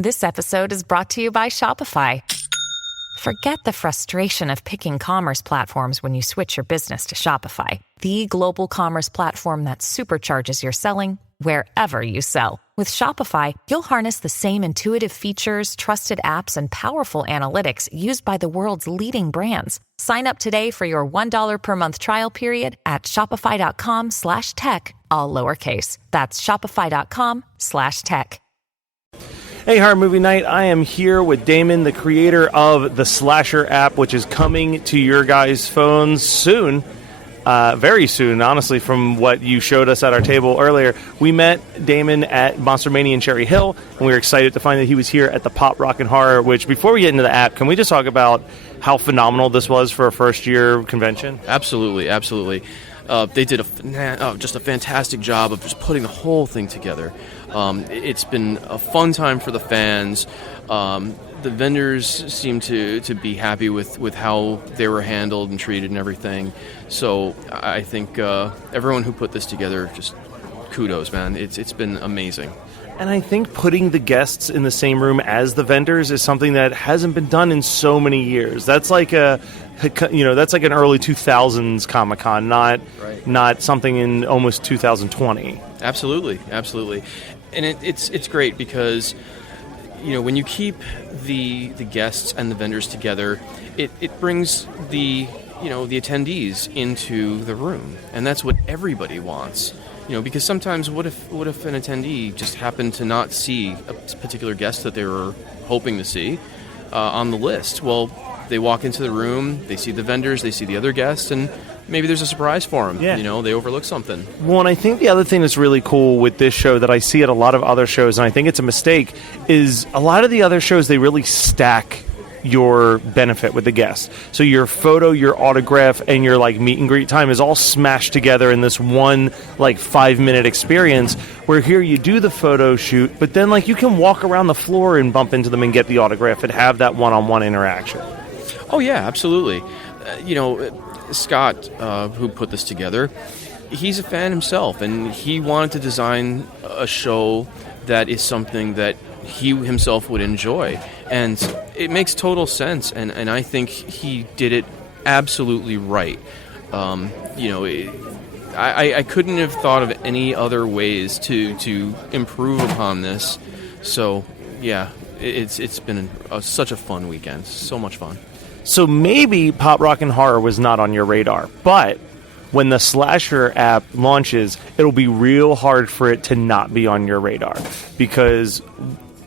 This episode is brought to you by Shopify. Forget the frustration of picking commerce platforms when you switch your business to Shopify, the global commerce platform that supercharges your selling wherever you sell. With Shopify, you'll harness the same intuitive features, trusted apps, and powerful analytics used by the world's leading brands. Sign up today for your $1 per month trial period at shopify.com/tech, all lowercase. That's shopify.com/tech. Hey, Horror Movie Night. I am here with Damon, the creator of the Slasher app, which is coming to your guys' phones soon. Very soon, honestly, from what you showed us at our table earlier. We met Damon at Monster Mania in Cherry Hill, and we were excited to find that he was here at the Pop Rock and Horror, which, before we get into the app, can we just talk about how phenomenal this was for a first-year convention? Absolutely, absolutely. They did just a fantastic job of just putting the whole thing together. It's been a fun time for the fans. The vendors seem to be happy with how they were handled and treated and everything. So I think everyone who put this together, just kudos, man. It's been amazing. And I think putting the guests in the same room as the vendors is something that hasn't been done in so many years. That's like that's like an early 2000s Comic-Con, not something in almost 2020. Absolutely, absolutely. And it's great because, when you keep the guests and the vendors together, it brings the attendees into the room, and that's what everybody wants. Because sometimes what if an attendee just happened to not see a particular guest that they were hoping to see on the list? Well, they walk into the room, they see the vendors, they see the other guests, and maybe there's a surprise for them. Yeah. They overlook something. Well, and I think the other thing that's really cool with this show that I see at a lot of other shows, and I think it's a mistake, is a lot of the other shows, they really stack your benefit with the guest. So your photo, your autograph, and your meet and greet time is all smashed together in this one 5-minute experience, where here you do the photo shoot, but then you can walk around the floor and bump into them and get the autograph and have that one-on-one interaction. Oh yeah, absolutely. Scott, who put this together, he's a fan himself, and he wanted to design a show that is something that he himself would enjoy. And it makes total sense, and I think he did it absolutely right. I couldn't have thought of any other ways to improve upon this. So, yeah, it's been such a fun weekend. So much fun. So maybe Pop Rock and Horror was not on your radar, but when the Slasher app launches, it'll be real hard for it to not be on your radar, because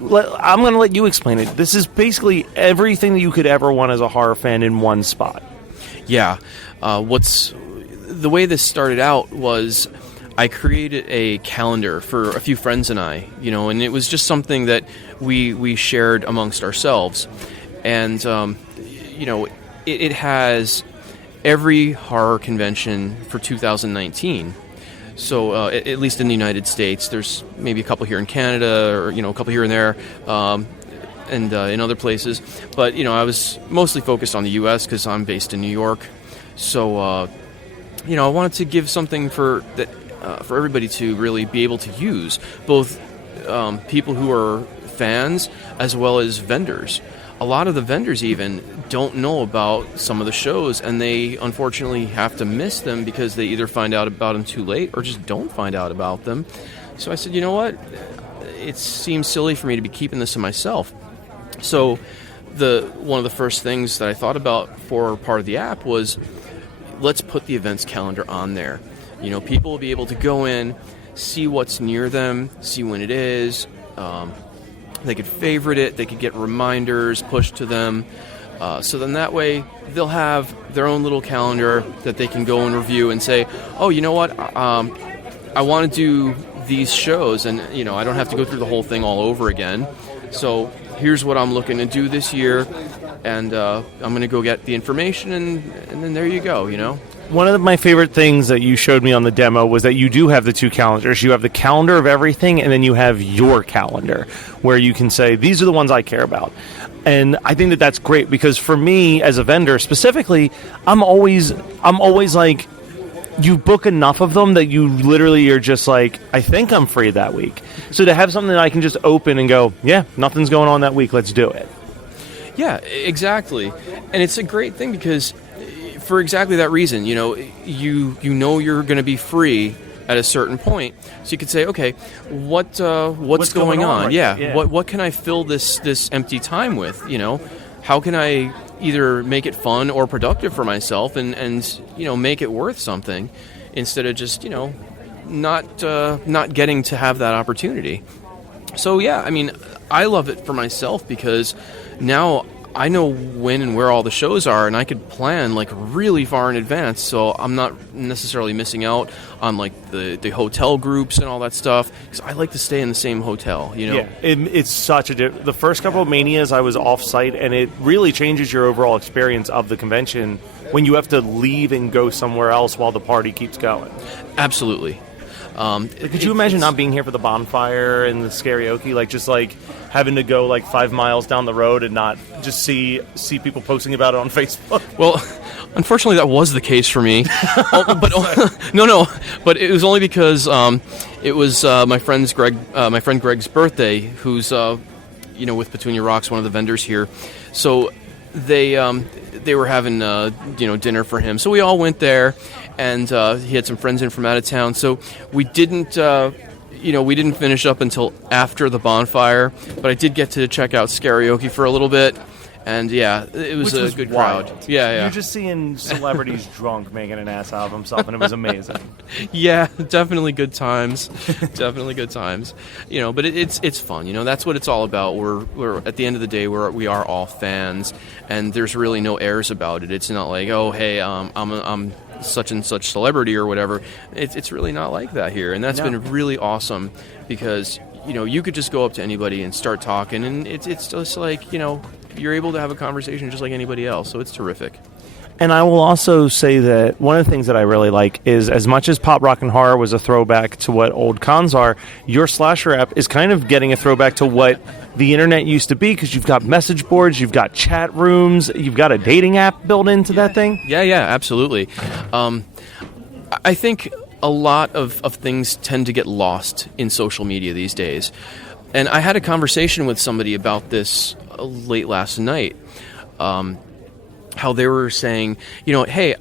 I'm going to let you explain it. This is basically everything that you could ever want as a horror fan in one spot. Yeah. The way this started out was I created a calendar for a few friends and I, and it was just something that we shared amongst ourselves. And, it has every horror convention for 2019. So at least in the United States, there's maybe a couple here in Canada, or a couple here and there, and in other places. But I was mostly focused on the U.S. because I'm based in New York. So I wanted to give something for everybody to really be able to use, both people who are fans as well as vendors. A lot of the vendors even don't know about some of the shows, and they unfortunately have to miss them because they either find out about them too late or just don't find out about them. So I said, you know what? It seems silly for me to be keeping this to myself. So one of the first things that I thought about for part of the app was, let's put the events calendar on there. People will be able to go in, see what's near them, see when it is. They could favorite it. They could get reminders pushed to them. So then that way they'll have their own little calendar that they can go and review and say, oh, you know what? I want to do these shows, and I don't have to go through the whole thing all over again. So here's what I'm looking to do this year, and I'm going to go get the information, and then there you go, One of my favorite things that you showed me on the demo was that you do have the two calendars. You have the calendar of everything, and then you have your calendar, where you can say, these are the ones I care about. And I think that that's great, because for me as a vendor specifically, I'm always like, you book enough of them that you literally are just like, I think I'm free that week. So to have something that I can just open and go, yeah, nothing's going on that week, let's do it. Yeah, exactly. And it's a great thing because for exactly that reason, you know you're going to be free at a certain point. So you could say, okay, what's going on? Right? Yeah. What can I fill this empty time with, you know? How can I either make it fun or productive for myself and you know, make it worth something instead of just, you know, not getting to have that opportunity. So yeah, I mean, I love it for myself because now I know when and where all the shows are, and I could plan like really far in advance, so I'm not necessarily missing out on like the hotel groups and all that stuff, because I like to stay in the same hotel, you know? Yeah, it's such a the first couple of Manias I was off-site, and it really changes your overall experience of the convention when you have to leave and go somewhere else while the party keeps going. Absolutely. Could you imagine not being here for the bonfire and the karaoke, like just like having to go like 5 miles down the road and not just see people posting about it on Facebook? Well, unfortunately, that was the case for me. But it was only because it was my friend Greg's birthday, who's you know, with Petunia Rocks, one of the vendors here. So they were having you know, dinner for him. So we all went there. And he had some friends in from out of town, so we didn't finish up until after the bonfire. But I did get to check out karaoke for a little bit, and yeah, it was a good crowd. Yeah. You're just seeing celebrities drunk making an ass out of themselves, and it was amazing. Yeah, definitely good times. Definitely good times. You know, but it's fun. You know, that's what it's all about. We're at the end of the day, we are all fans, and there's really no airs about it. It's not like, oh, hey, I'm such and such celebrity or whatever. It's really not like that here, and that's been really awesome because, you know, you could just go up to anybody and start talking, and it's just like, you know, you're able to have a conversation just like anybody else, so it's terrific. And I will also say that one of the things that I really like is, as much as Pop Rock and Horror was a throwback to what old cons are, your Slasher app is kind of getting a throwback to what the internet used to be, because you've got message boards, you've got chat rooms, you've got a dating app built into that thing. Yeah, absolutely. I think a lot of things tend to get lost in social media these days. And I had a conversation with somebody about this late last night. How they were saying, you know, hey,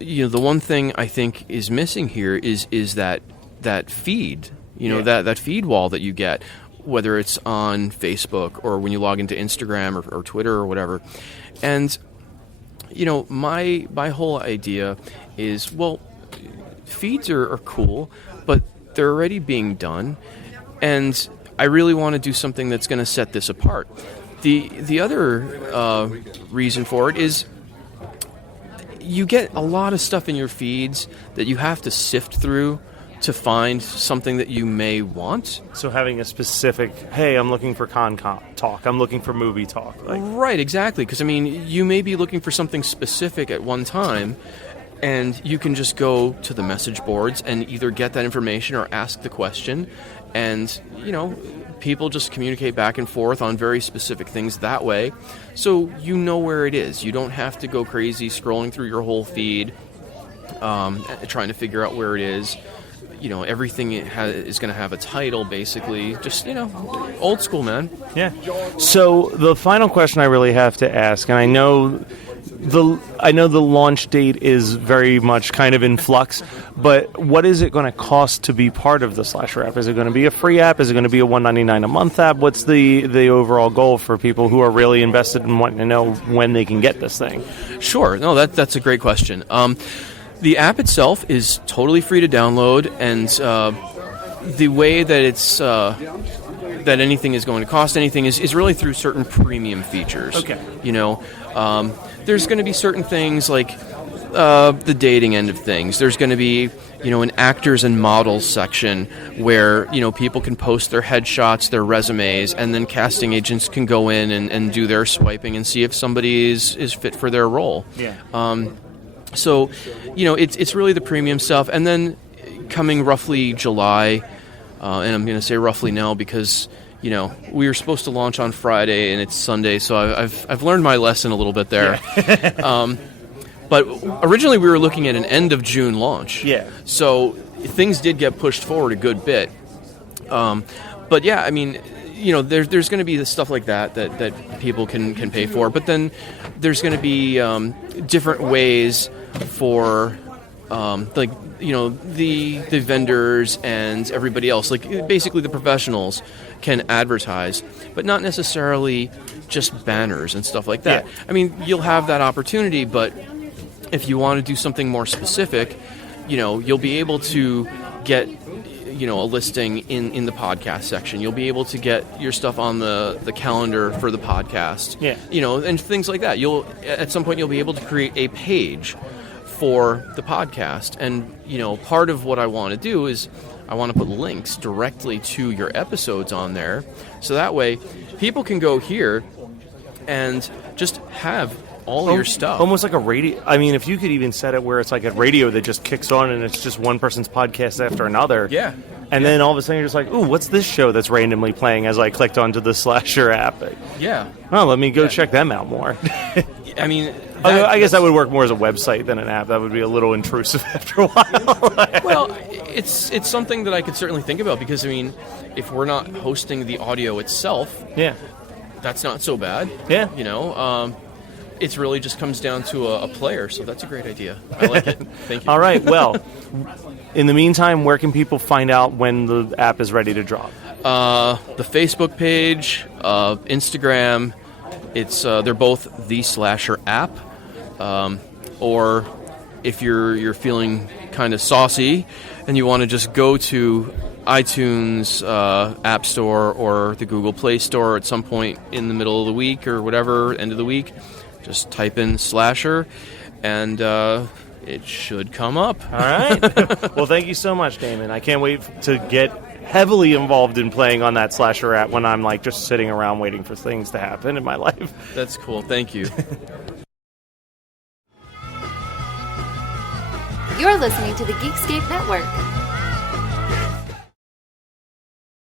you know, the one thing I think is missing here is that feed, you know, that feed wall that you get, whether it's on Facebook or when you log into Instagram or Twitter or whatever. And, you know, my whole idea is, well, feeds are cool, but they're already being done, and I really want to do something that's going to set this apart. The other reason for it is you get a lot of stuff in your feeds that you have to sift through to find something that you may want. So having a specific, hey, I'm looking for con talk, I'm looking for movie talk. Right, exactly. Because, I mean, you may be looking for something specific at one time, and you can just go to the message boards and either get that information or ask the question, and, you know, people just communicate back and forth on very specific things that way, so you know where it is. You don't have to go crazy scrolling through your whole feed, trying to figure out where it is. You know, everything is going to have a title, basically. Just, you know, old school, man. Yeah. So the final question I really have to ask, and I know the launch date is very much kind of in flux, but what is it going to cost to be part of the Slasher app? Is it going to be a free app? Is it going to be a $1.99 a month app? What's the overall goal for people who are really invested in wanting to know when they can get this thing? Sure. No, that's a great question. The app itself is totally free to download, and the way that it's that anything is going to cost anything is really through certain premium features. Okay. You know, there's going to be certain things like the dating end of things. There's going to be, you know, an actors and models section where, you know, people can post their headshots, their resumes, and then casting agents can go in and do their swiping and see if somebody is fit for their role. Yeah. So, you know, it's really the premium stuff. And then coming roughly July, and I'm going to say roughly now because, you know, we were supposed to launch on Friday and it's Sunday, so I've learned my lesson a little bit there. Yeah. But originally we were looking at an end of June launch. Yeah. So things did get pushed forward a good bit. But yeah, I mean, there's going to be the stuff like that people can pay for. But then there's going to be different ways for the vendors and everybody else, like basically the professionals, can advertise, but not necessarily just banners and stuff like that. Yeah. I mean, you'll have that opportunity, but if you want to do something more specific, you'll be able to get a listing in the podcast section. You'll be able to get your stuff on the calendar for the podcast. Yeah. And things like that. At some point you'll be able to create a page for the podcast. And part of what I want to do is I want to put links directly to your episodes on there, so that way people can go here and just have all your stuff. Almost like a radio. I mean, if you could even set it where it's like a radio that just kicks on and it's just one person's podcast after another. Yeah. And then all of a sudden you're just like, ooh, what's this show that's randomly playing as I clicked onto the Slasher app? Yeah. Oh, let me go check them out more. I mean, I guess that would work more as a website than an app. That would be a little intrusive after a while. Well, it's something that I could certainly think about, because, I mean, if we're not hosting the audio itself, yeah, that's not so bad. Yeah. It really just comes down to a player, so that's a great idea. I like it. Thank you. All right, well, in the meantime, where can people find out when the app is ready to drop? The Facebook page, Instagram. They're both the Slasher app. Or if you're feeling kind of saucy and you want to just go to iTunes App Store or the Google Play Store at some point in the middle of the week or whatever, end of the week, just type in Slasher, and it should come up. All right. Well, thank you so much, Damon. I can't wait to get heavily involved in playing on that Slasher app when I'm like just sitting around waiting for things to happen in my life. That's cool. Thank you. You're listening to the Geekscape Network.